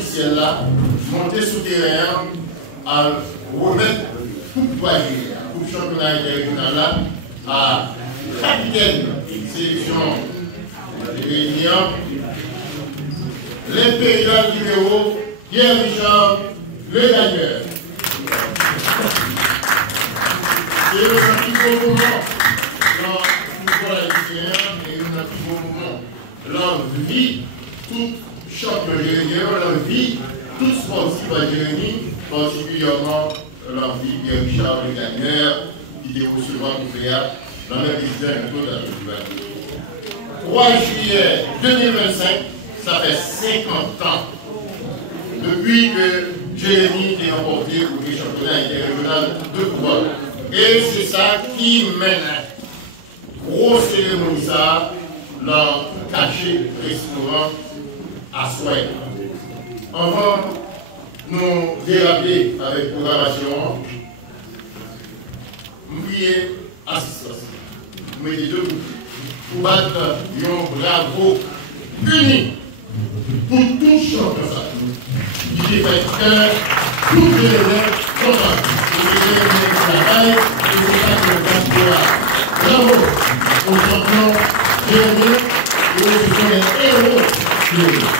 officiel là, monter sous terrain à remettre coupe poignée, coupe championnat interrégional là, à capitaine sélection de réunion, l'impérial numéro Pierre-Richard Le Gagneur. C'est un petit beau moment dans le football haïtien et un petit beau moment. L'envie, toute champion Jérémie, l'envie, toute sportive à Jérémie, particulièrement l'envie Pierre-Richard Le Gagneur, qui était recevoir pour faire dans le président de 3 juillet 2025, ça fait 50 ans depuis que Jérémie est remporté pour les championnats interrégional de football. Et c'est ça qui mène grosse cérémonie ça dans le cachet restaurant à Soin. Avant nous déraper avec programmation, nous prions assistance. Nous mettons deux pour battre un bravo uni pour tout champion ça. Il est fait que tout les élèves sont là. Les élèves travaillent et c'est ça que le passe bravo aux champions Jérémie et ce sont les héros Jérémie.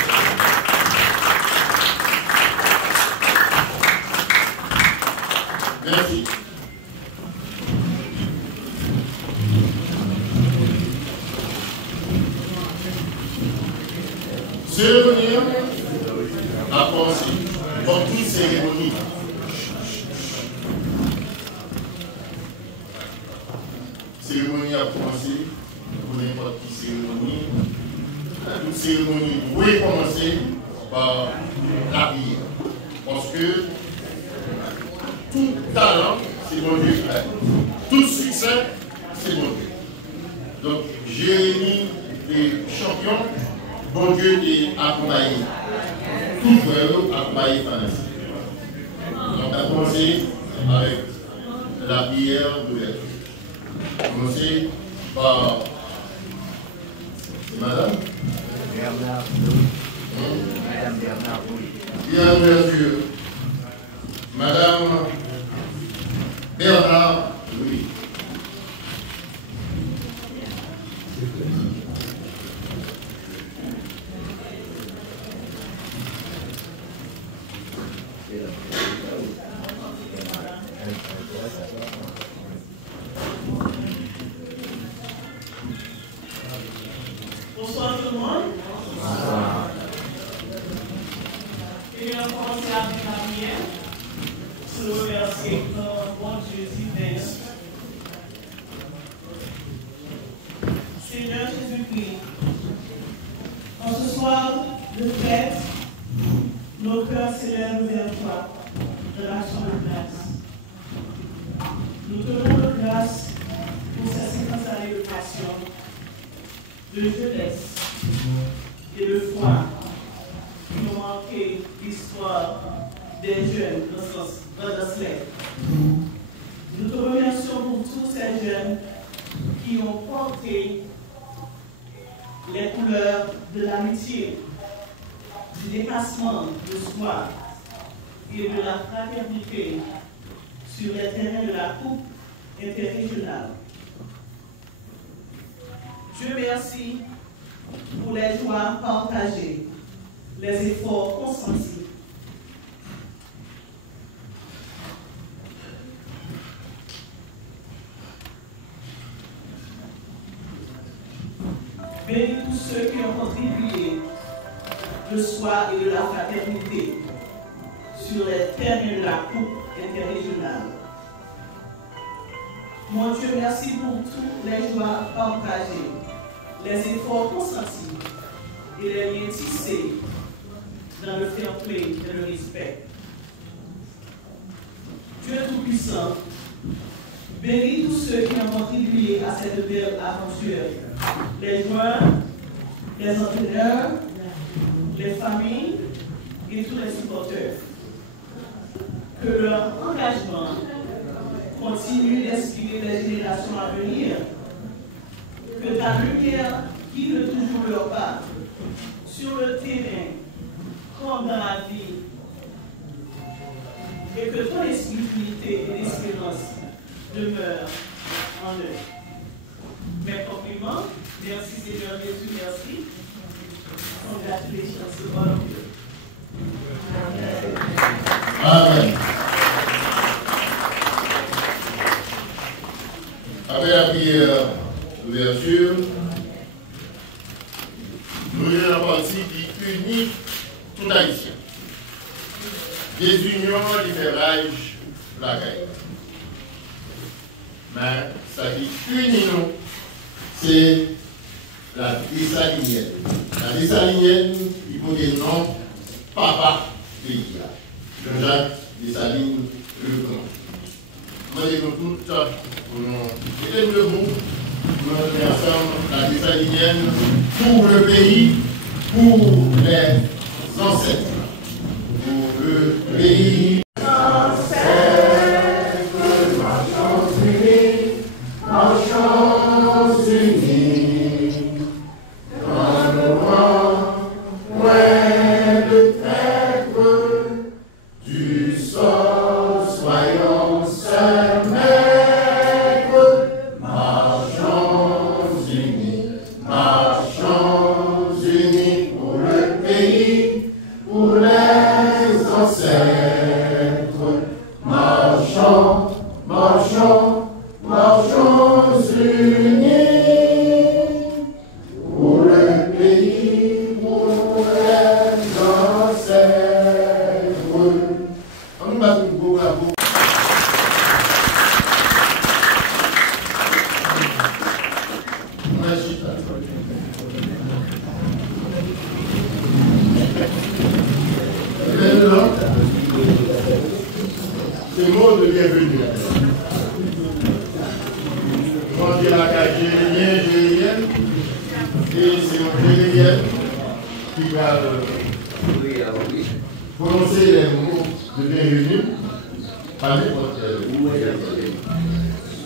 Merci. Cérémonie a commencé. Comme toute cérémonie. Cérémonie a commencé pour n'importe quelle cérémonie. Toute cérémonie doit commencer par la prière. Parce que tout talent, c'est bon Dieu. Tout succès, c'est bon Dieu. Donc, Jérémie est champion, bon Dieu est accompagné. Tout frère accompagné par ainsi. Donc, on a commencé avec la prière d'ouverture. Commencer par Madame Bernard. Madame Bernard. Bien d'ouverture. Madame Bernard Louis. Bonsoir tout le monde. Bonsoir. Et on commence avec la prière. Se remercier notre bon Dieu divin. Seigneur Jésus-Christ, en ce soir de fête, nos cœurs s'élèvent vers toi de l'action de grâce. Nous te rendons grâce pour ces 50 années de passion, de jeunesse et de foi qui ont marqué l'histoire des jeunes dans ce lait. Nous te remercions pour tous ces jeunes qui ont porté les couleurs de l'amitié, du dépassement de soi et de la fraternité sur les terrains de la Coupe interrégionale. Dieu merci pour les joies partagées, les efforts consentis. Bénis tous ceux qui ont contribué de soi et de la fraternité sur les terrains de la Coupe interrégionale. Mon Dieu, merci pour toutes les joies partagées, les efforts consentis et les liens tissés dans le fair play et le respect. Dieu Tout-Puissant, bénis tous ceux qui ont contribué à cette belle aventure, les joueurs, les entraîneurs, les familles et tous les supporters. Que leur engagement continue d'inspirer les générations à venir. Que ta lumière guide toujours leur pas sur le terrain comme forme dans la vie et que ton esprit d'unité et d'espérance demeure en eux. Mes compliments, merci Seigneur Jésus, merci. Congratulations to all of you. Amen. Après la prière d'ouverture, nous avons la partie qui unit tout haïtien. Des unions, des ferrages, la guerre. Mais ça qui unit nous, c'est la dessalinienne. La dessalinienne, il faut dire non, papa pays. Jean-Jacques Dessalines, le grand. Demandez-nous toutes pour nous aider debout, pour nous mettre ensemble la dessalinienne pour le pays, pour les ancêtres, pour le pays. C'est mot de bienvenue. Moi, je la Gérienne, et c'est mon Gérienne qui va prononcer les mots de bienvenue par n'importe quel.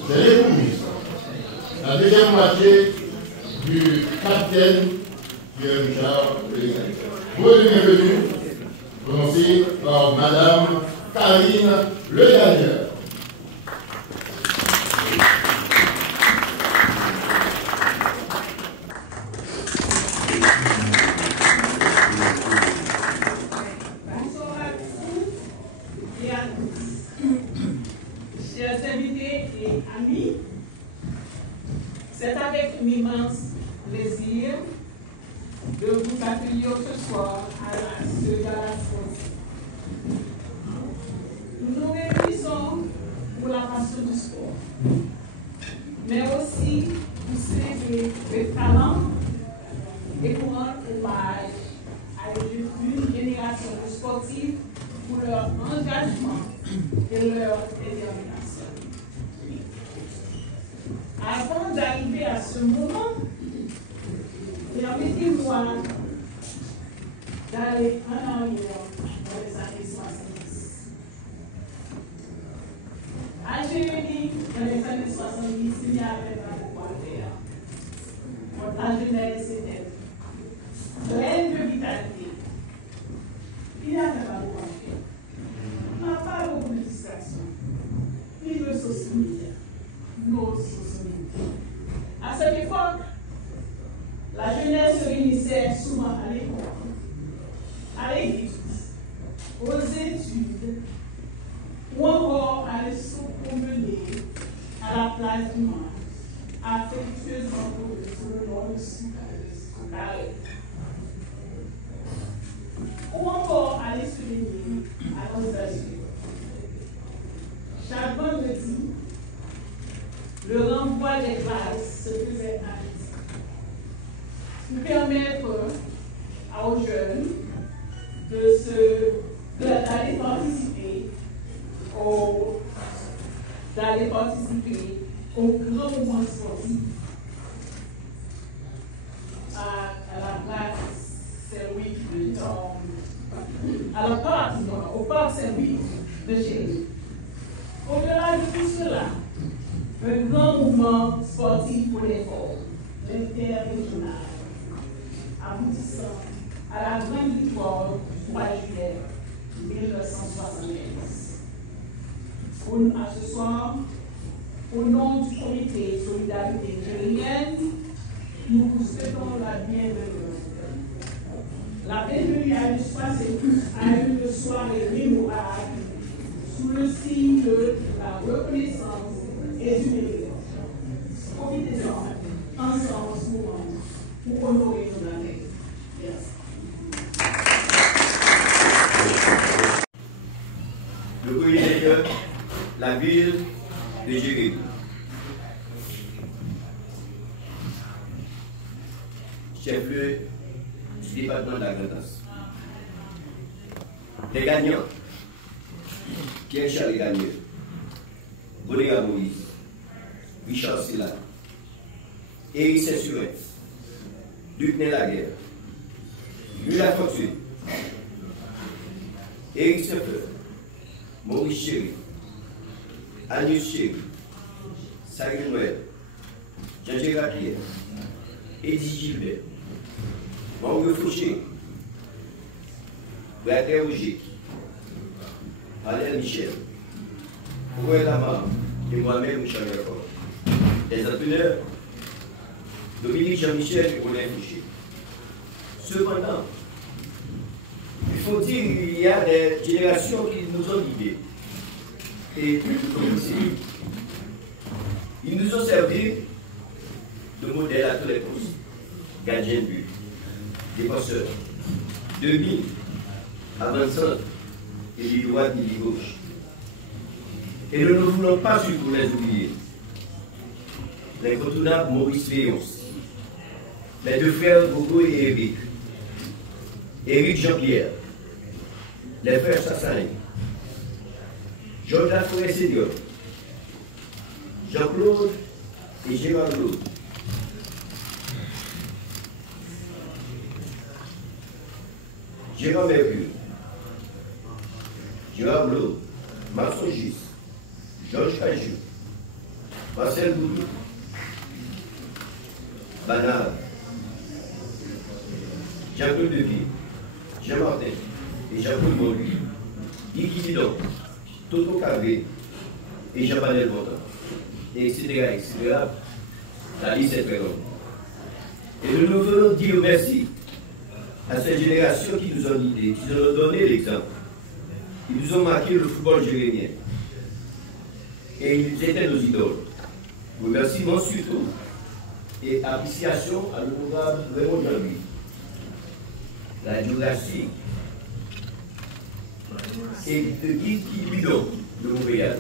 C'est les communistes. La deuxième moitié du capitaine Pierre-Richard Légal. Mot de bienvenue prononcé par Madame Karine Le Gagneur. Bonsoir à tous et à tous. Chers invités et amis, c'est avec un immense plaisir de vous accueillir ce soir à ce gala sportif. Nous nous réunissons pour la passion du sport, mais aussi pour célébrer les talents et pour rendre hommage à une génération de sportifs pour leur engagement et leur détermination. Avant d'arriver à ce moment, permettez-moi d'aller en arrière dans les années 70. À Jérémy, dans les années 70, il n'y avait pas de quoi faire. La jeunesse était pleine de vitalité. Il n'y avait pas de quoi faire. On n'a pas beaucoup de distractions, ni de social media. Nos social media. À cette époque, la jeunesse se réunissait souvent à l'école, à l'église, aux études, ou encore à se promener à la place du Mars, affectueusement posée sur le long du carré. Ou encore aller se réunir à l'Anse-d'Azur. Chaque vendredi, le renvoi des classes se faisait à midi, pour permettre aux jeunes d'aller participer au grand mouvement sportif à la place Saint-Louis au parc Saint-Louis de Jérémy. Au-delà de tout cela, un grand mouvement sportif pour l'effort, l'interrégional, aboutissant à la grande victoire du 3 juillet 1975. À ce soir, au nom du comité Solidarité nigérienne, nous vous souhaitons la bienvenue. La bienvenue à l'espace et à une soirée mémorable sous le signe de la reconnaissance et du mérite. Profitez-en ensemble ce moment pour honorer nos années. Merci. Le comité de la ville de Jérémie. Chef-lieu du département de la Grand'Anse. Les gagnants, Pierre-Charles Gagneux, Bonéga Moïse, Richard Silla, Éric Saint-Surin, Luc Nélaguerre, Lula Fortune, Éric Saint-Fleur, Maurice Chéry, Agnès Chéry, Saguin Noël, Jean-Jacques Lapierre, Edith Gilbert, Maurice Fauché, Bertrand Rougier, Alain Michel, Rouet Lamar et moi-même, Michel Yacor. Les entraîneurs, Dominique Jean-Michel et Roland Fauché. Cependant, il faut dire qu'il y a des générations qui nous ont guidés. Et ils nous ont servi de modèle à tous les postes. Gardien de but, défenseur, demi, avant-centre, et du droite et du gauche. Et nous ne voulons pas surtout les oublier. L'incontournable Maurice Léonce, les deux frères Gogo et Éric, Éric Jean-Pierre, les frères Sassane, Georges Laforêt Senior, Jean-Claude et Gérard Claude. Gérard Mercure, Gérard Blot, Marceau Gis, Georges Cajou, Marcel Boudou, Banal, Jean-Claude Deville, Jean-Martin et Jean-Claude Monluy, Guy Guidon, Toto Cavé et Jean-Panel Montant, etc. La liste est très longue. Et nous nous voulons dire merci à ces générations qui nous ont guidés, qui nous ont donné l'exemple. Ils nous ont marqué le football jérémien. Et ils étaient nos idoles. Remerciements surtout et appréciation à l'honorable Raymond Jean-Louis. La géographie et le guide qui bidon de Montréal.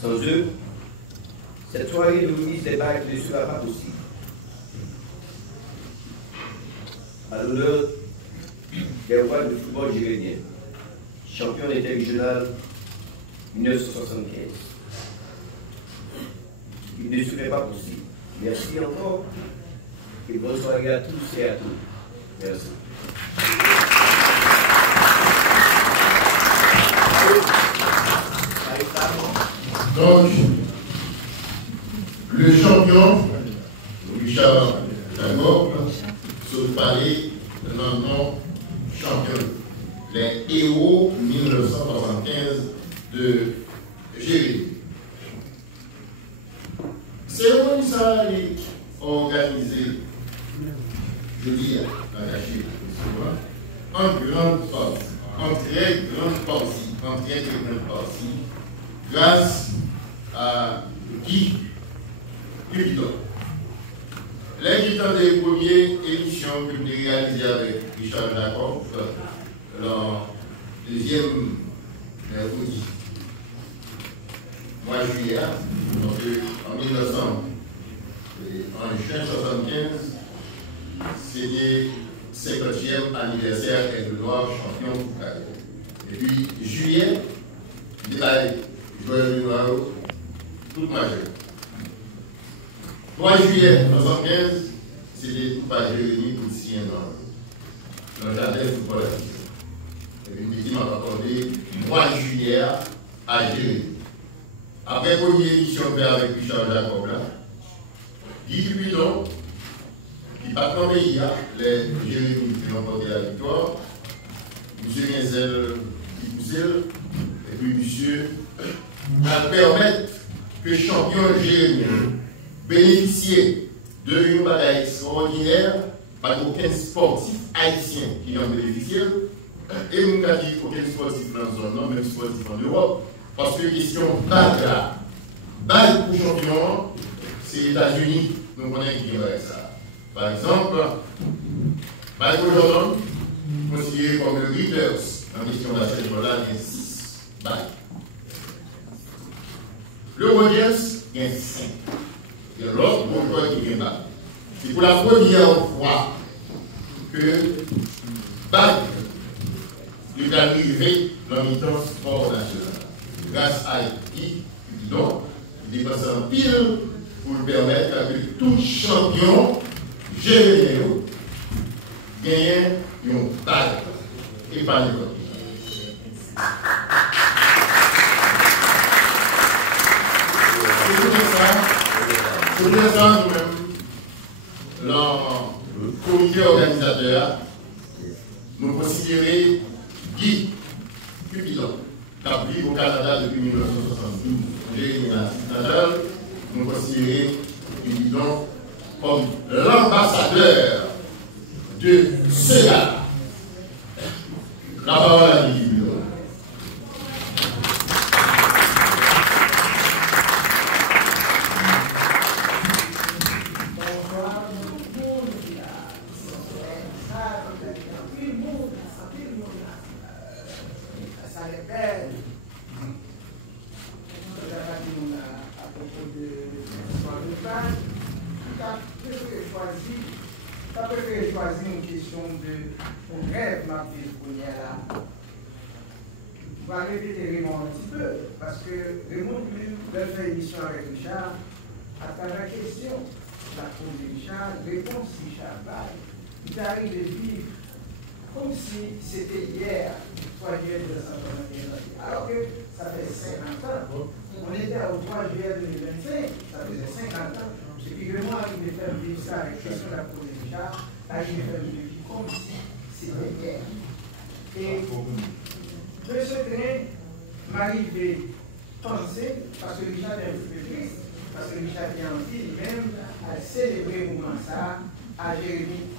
Sans eux, cette soirée de Louise des Bacs ne sera pas possible. À l'honneur des rois de football jérémien, champion interrégional 1975. Il ne serait pas possible. Merci encore et bonne soirée à tous et à toutes. Merci. Donc, le champion, Richard Lagor, se parlait de notre nom champion. Les héros 1975 de Jérémie. Cérémonie ça est organisée, je dis à Gachir, en grande partie, en très grande partie, grâce à Guy Guidon. Les Guidons des premières émissions que j'ai réalisées avec Richard Jacob, le deuxième mercredi, mois de juillet, donc en 1900, en juin 1975, c'était 50e anniversaire et Noir champion pour Caillou. Et puis juillet, il a joué Noir toute majeure. 3 juillet 1915, c'était tout pas Jérémie pour signer dans le jardin football. Et puis il m'a accordé 3 juillet à Jérémie. Après la première émission avec Richard Jacob, Guy Guidon, qui bat comme il y a les Jérémie qui ont porté la victoire. M. Genzel qui poussait, et puis monsieur va permettre que champion Jérémy bénéficie de une bataille extraordinaire par aucun sportif haïtien qui en bénéficie. Et nous avons dit aucun sportif dans la zone, même sportif en Europe, parce que question balle là, balle pour champion, c'est les États-Unis, nous connaissons qui avec ça. Par exemple, Michael Jordan, considéré comme le leader en question d'achèvement-là, il y a 6 balles. Le Rogers, il y a 5. Et l'autre, joueur qui vient battre. C'est pour la première fois que Bach est arrivé dans le mi-temps sport national. Grâce à qui, donc, il dépasse en pile pour le permettre que tout champion généraux gagne une balle et pas les autres. C'est pour ça nous-mêmes, le comité organisateur, nous considérons Guy Cupidon, qui a pris au Canada depuis 1972. Jérémy Natal, nous considérons Cupidon comme l'ambassadeur de ce gars. La parole à Guy Cupidon. Je vais répéter Raymond un petit peu, parce que Raymond a fait émission avec Richard, à travers la question, la cause de Richard, réponse Richard Baye, il arrive de vivre comme si c'était hier, 3 juillet 1991. Alors que ça fait 50 ans. On était au 3 juillet 2025, ça faisait 50 ans. Et puis Raymond arrive de faire vivre ça avec la question de la cause de Richard, arrive de faire vivre comme si c'était hier. Et de ce train m'arrive de penser, parce que Richard est un petit peu triste, parce que Richard vient en ville même à célébrer le moment ça à Jérémy.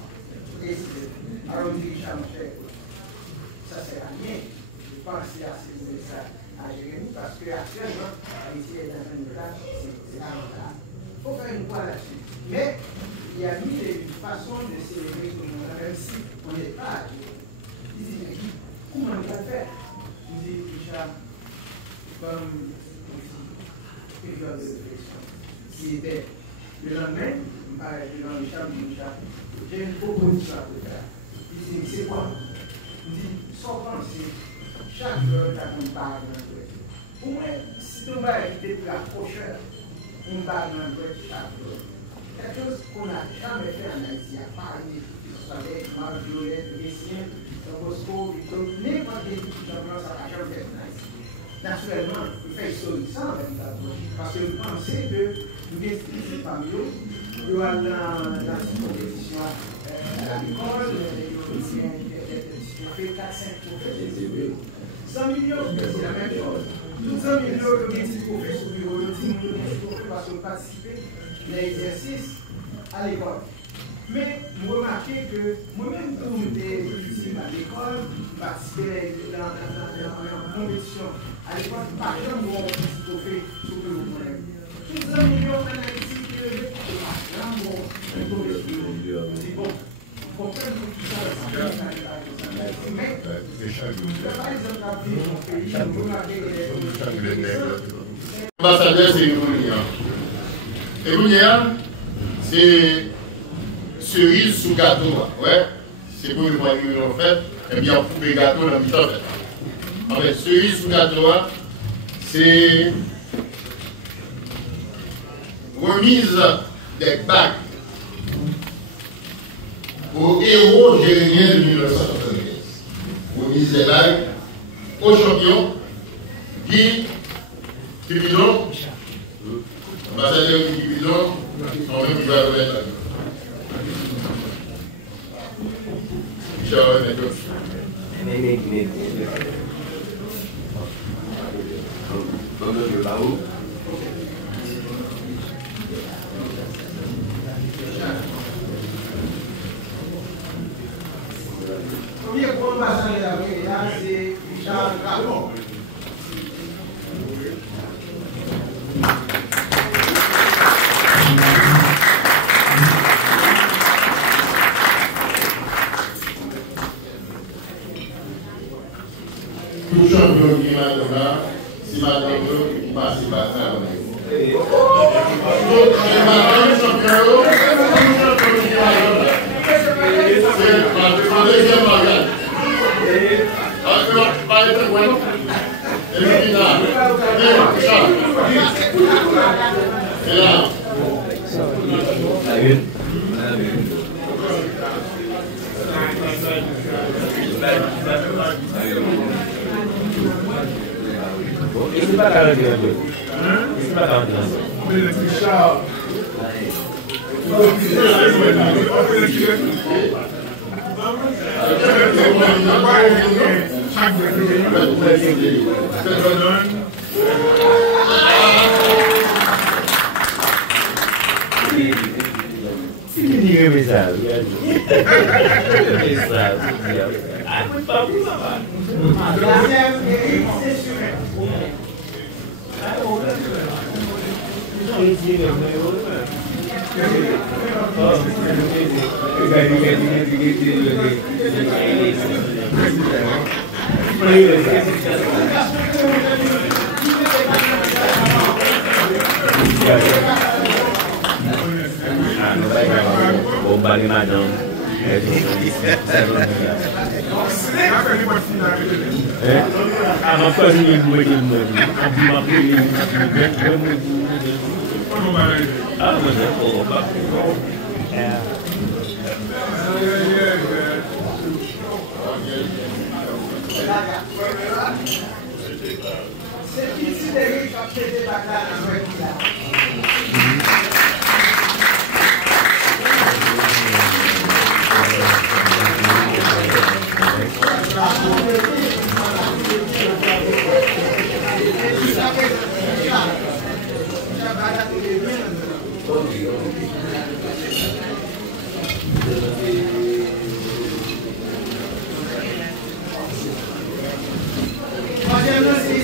Alors il dit Richard, mon cher, ça sert à rien de penser à célébrer ça à Jérémy, parce qu'actuellement, Haïti est dans un état, c'est lamentable. Il faut faire une voix là-dessus. Mais il y a mille façons de célébrer tout le monde, même si on n'est pas à Jérémy. Il dit, mais comment on va faire? Il dit, Richard, comme période de réflexion, qui était le lendemain, devant Richard, j'ai une proposition à vous faire. Il dit, c'est quoi? Il dit, sans penser, chaque heure, tu as une barre dans le doigt. Pour moi, si tu vas éviter la prochaine, une barre dans le doigt chaque heure, quelque chose qu'on n'a jamais fait en Haïti, à Paris, que ce soit avec Marc Violette, Messien, Bosco, n'importe quel champion, ça va jamais faire en Haïti. Naturellement, il fait solution avec la voix, parce que vous pensez que nous expliquons parmi eux, nous allons dans cette compétition à l'école, on fait 4-5 professeurs. 100 millions, c'est la même chose. Tout 100 millions, le petit professeur sur le bureau, le petit professeur parce qu'on participe à l'exercice à l'école. Mais vous remarquez que moi-même, quand j'étais à l'école, je participais dans la compétition. À l'époque, par exemple, on fait sur le bureau. Tout 100 millions en Haïti, c'est bon. L'ambassadeur, c'est Gounia. Et Gounia, c'est cerise sous gâteau. Ouais, c'est pour le moyen en fait. Et bien, on coupe les gâteaux dans le temps. En fait, cerise sous gâteau, c'est remise des bagues aux héros jérémiens de 1975. Remise des bagues aux champions Guy Cupidon, ambassadeur Guy Cupidon, son même qui va remettre la vie. Premier combattant de la guerre, c'est Richard Gabon. Tout champion qui m'a donné, si madame qui passe par ça. Madame champion, c'est ma deuxième bagage. Pas être bon. Et le final. Et là. C'est pas 41. C'est pas 41. C'est fini le message. C'est ici derrière qui a fait des bagages avec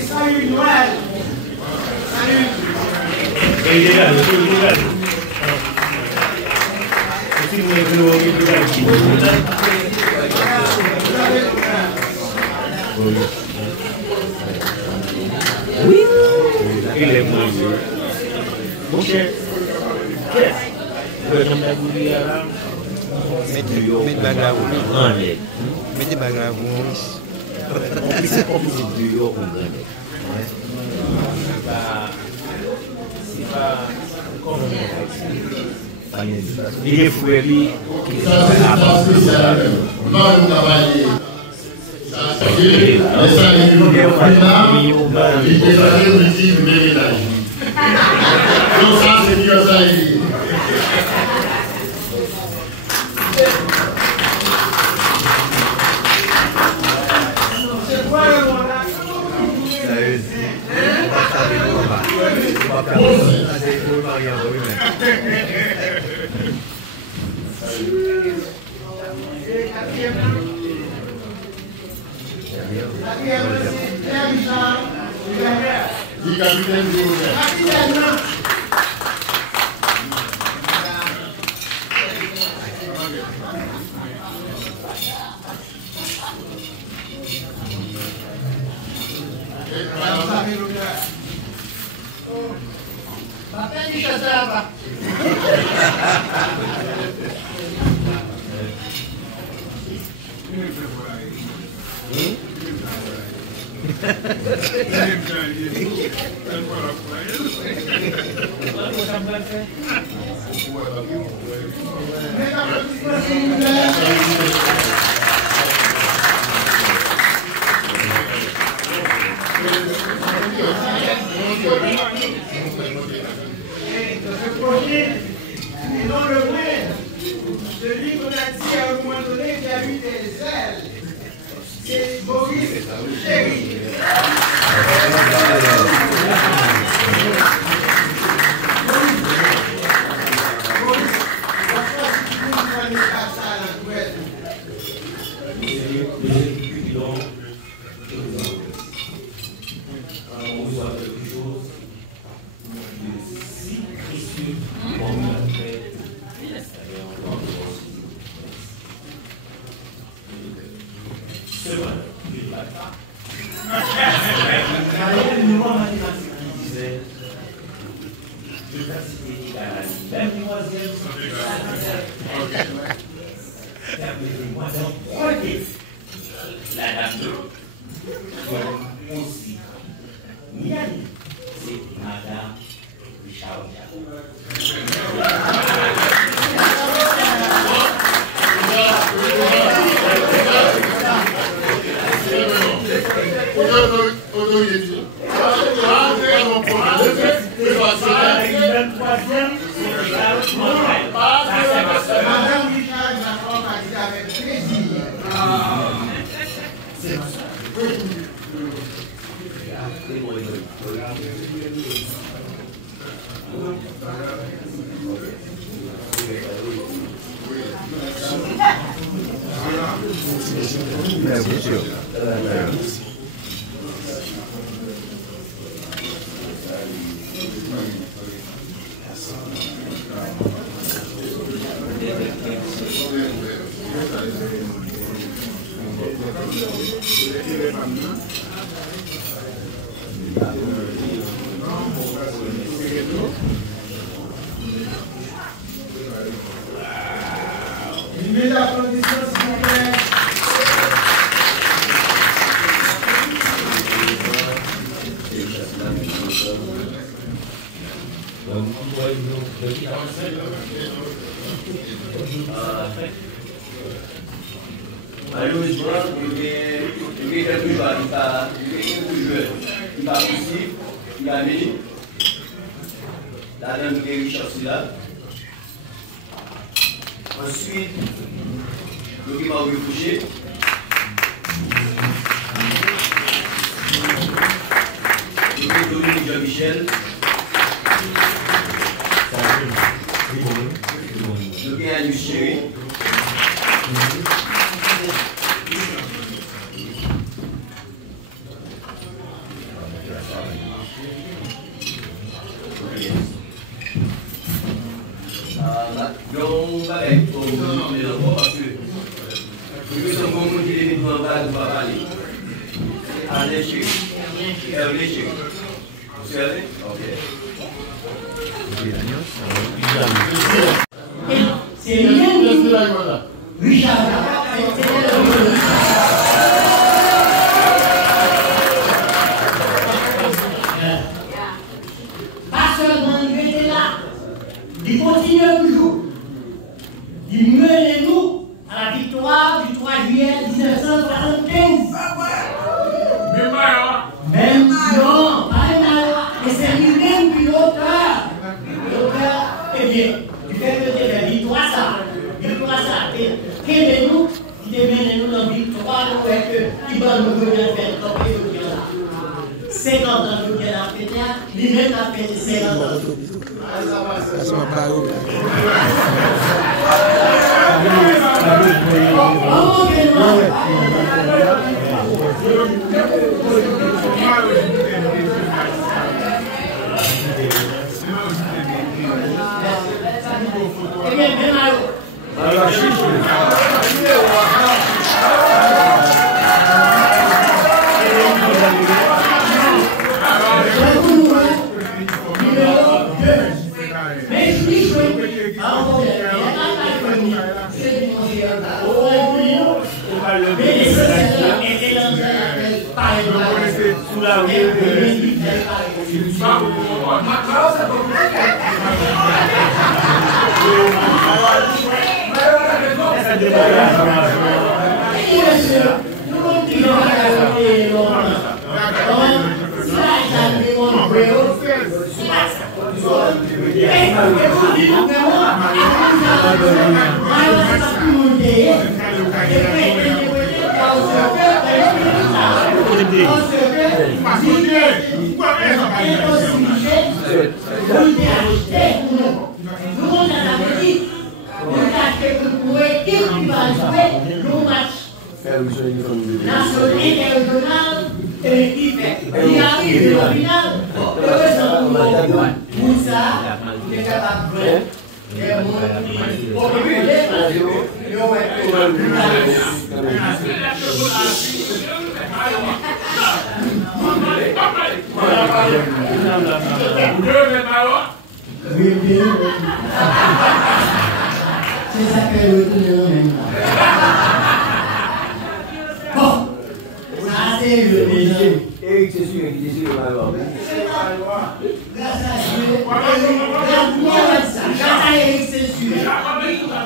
Salut Noël. Salut. Oui. Il est bon. Mon cher. Mettez bagarre. Mettez bagarre. En plus, c'est compliqué du York. C'est pas comme il est fouillé. Ça, c'est pas spécial. Non, vous travaillez. Ça, c'est une il est allé aussi une médaille. Donc, ça, c'est bien ça. Celui qu'on a dit à un moment donné qu'il y a eu des ailes. La dame aussi. C'est Madame Richard. Bien sûr. Une belle applaudissement, s'il vous plaît. Malheureusement, il y a quelques joueurs qui participent, qui a mis la dame de Richard Silla. Ensuite, le qui m'a refouché. Le Dominique Jean-Michel. Le qui a Anus Chéri. Donc, avec pour nous, les enfants, parce que nous sommes beaucoup qui les mettent en bas de parler. À l'échec. Vous savez? Ok. C'est rien. Richard. Pas seulement il était là, il continue toujours. Il menait nous à la victoire du 3 juillet 1975. Même non, pas et c'est lui-même qui l'auteur. Eh bien, du fait que tu as victoire ça, et nous, qui te mène nous dans la victoire, nous que qui va nous venir faire tomber le bien là. 50 ans de bien à fêter, lui-même a fait 50 ans. C'est ça que je retourne même. Bon, ça c'est le deuxième. Eric, c'est sûr qu'il décide de m'avoir. Grâce à Dieu, grâce à Eric, c'est sûr.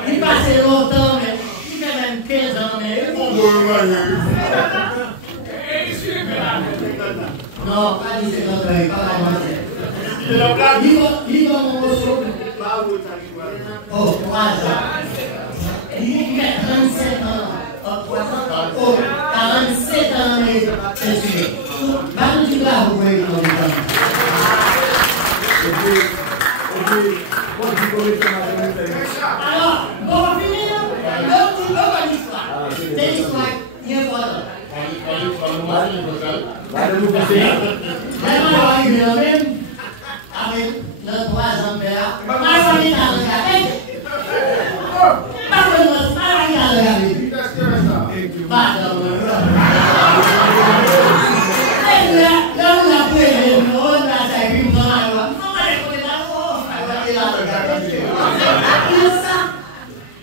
Il passait longtemps, mais il fait même 15 ans, mais non, pas 17 ans, pas il va mon morceau. Oh, 3 ans. Il met 37 ans. 47 ans, mais c'est sûr. Pas du tout là, vous voyez, dans le temps. Alors, on va finir. L'autre histoire. C'est l'histoire qui est importante. Vraiment, arrivé là même, avec notre 3 ans père, ma famille a regardé. Pas vraiment, pas la regardé. Pas dans le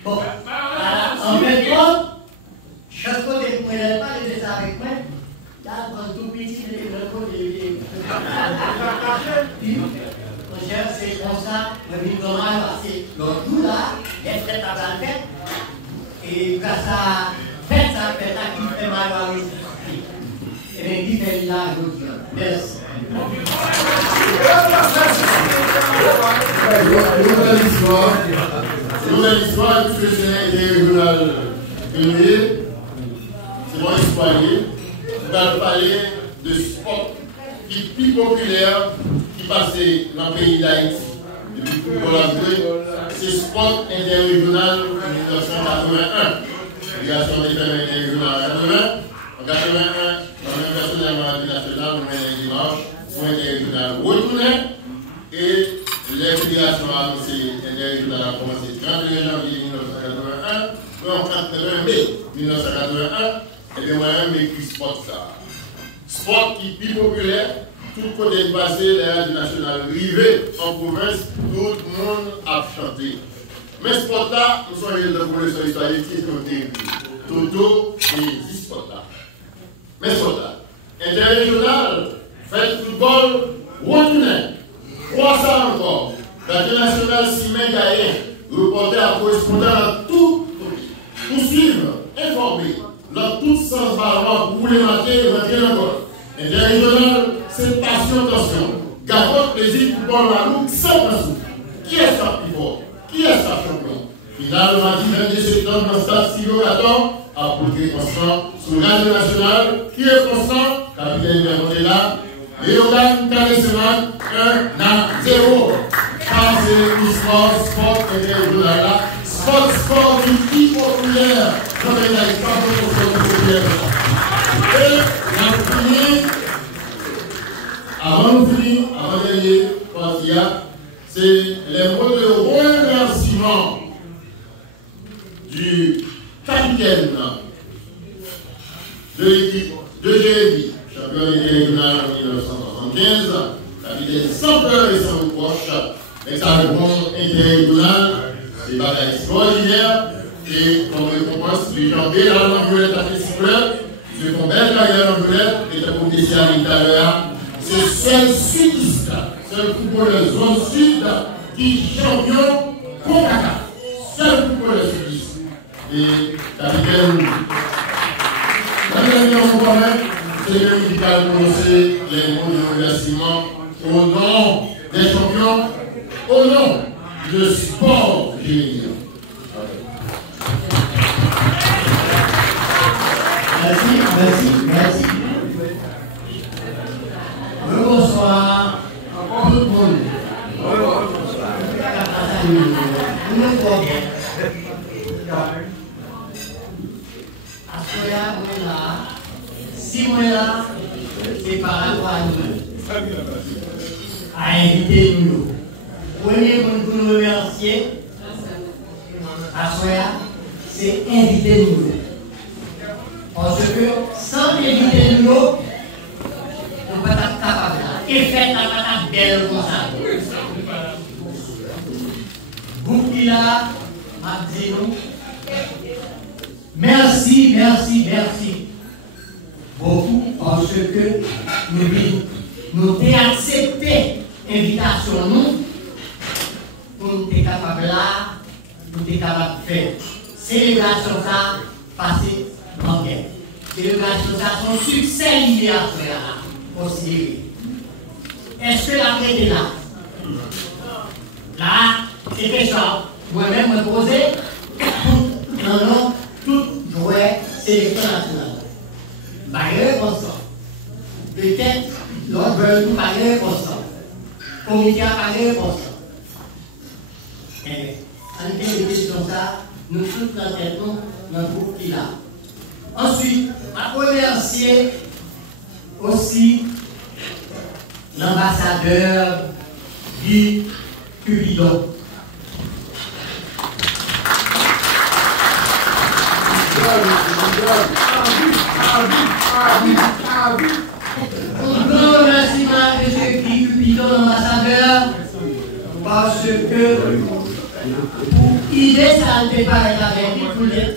bon, en fait, chaque côté ne pouvait pas laisser ça avec moi. Là, quand tout petit, le côté, mon cher, c'est comme ça, le vide normal, c'est donc tout là, il est fait à la fête. Et quand ça fait ça, fait ça, qui fait mal à l'esprit. Et bien, qui fait là, je vous dis, merci. Nouvelle histoire, puisque c'est des régionales élevées, c'est mon histoire. On va parler de sport qui est plus populaire qui passait dans le pays d'Haïti depuis plus longtemps. C'est sport interrégional en 1981. Fondation des femmes interrégionales en 80. En 81, moi-même personnellement à national, on met les dimanches pour interrégional retourné et les fédérations annoncées interrégionales ont commencé le 31 janvier 1981, en 81 mai 1981, et bien moi-même écrit sport ça. Sport qui est plus populaire, tout côté de passé, les radios nationales arrivées en province, tout le monde a chanté. Mais sport là, nous sommes les deux professeurs historiques qui sont écrits. Toto et 10 sport là. Mais sport là, interrégional, fait football, retourné. 300 encore. Radio nationale Simon Gaïen, reporter à correspondant à tout pour suivre, informer, dans tout sens ballon pour les matins, rentrer encore. Interrégional, c'est passion, tension. Gardons plaisir pour boire la loupe sans principe. Qui est ça plus fort? Qui est ça champion? Final, mardi 22 septembre, dans le stade Sigo-Gaton, à Poutré Constant, sur Radio Nationale, qui est constant, capitaine Bermonté là, Léogan Calesseman, 1-0. Ça, c'est l'histoire sport interrégional là. Sport du plus populaire. Non, mais il n'y a pas de populaire. Et, avant de finir, avant d'aller, c'est les mots de remerciement du capitaine de l'équipe de Jérémy, champion interrégional en 1975, capitaine sans peur et sans reproche, hexagone interrégional, des batailles extraordinaires, et comme récompense, les gens de la Languelette à Festival, ceux qui font belle carrière en Languelette, et de professeur à l'intérieur, c'est seul sudiste, seul footballeur zone sud qui est champion pour Kaka. Seul footballeur sudiste. Et capitaine, c'est le médical prononcer les mots de remerciement au nom des champions, au nom de sport génial. Merci. Bonsoir tout le monde. Si on est là, c'est par rapport à nous. À inviter nous. Premier pour nous remercier, à c'est inviter nous. Parce que sans inviter nous, et faites la patate belle comme ça. Vous qui là, m'a dit nous, merci, merci, merci beaucoup parce que nous avons accepté l'invitation nous pour nous être capables là, nous être capables de faire. Célébration ça, passer en guerre. Célébration ça, son succès lié à faire aussi. Est-ce que la paix est là? Là, c'était ça. Moi-même, me poser non, tout jouet sélection nationale. Baguette constant. Peut-être l'autre veut tout baguette constant. Comité à baguette constant. En télévision ça, nous tous dans tête nous, dans le groupe qui là. Ensuite, je remercier aussi l'ambassadeur Guy Cupidon. Un grand remerciement à M. Guy Cupidon, l'ambassadeur, parce que pour idée ça ne peut pas être avec lui pour les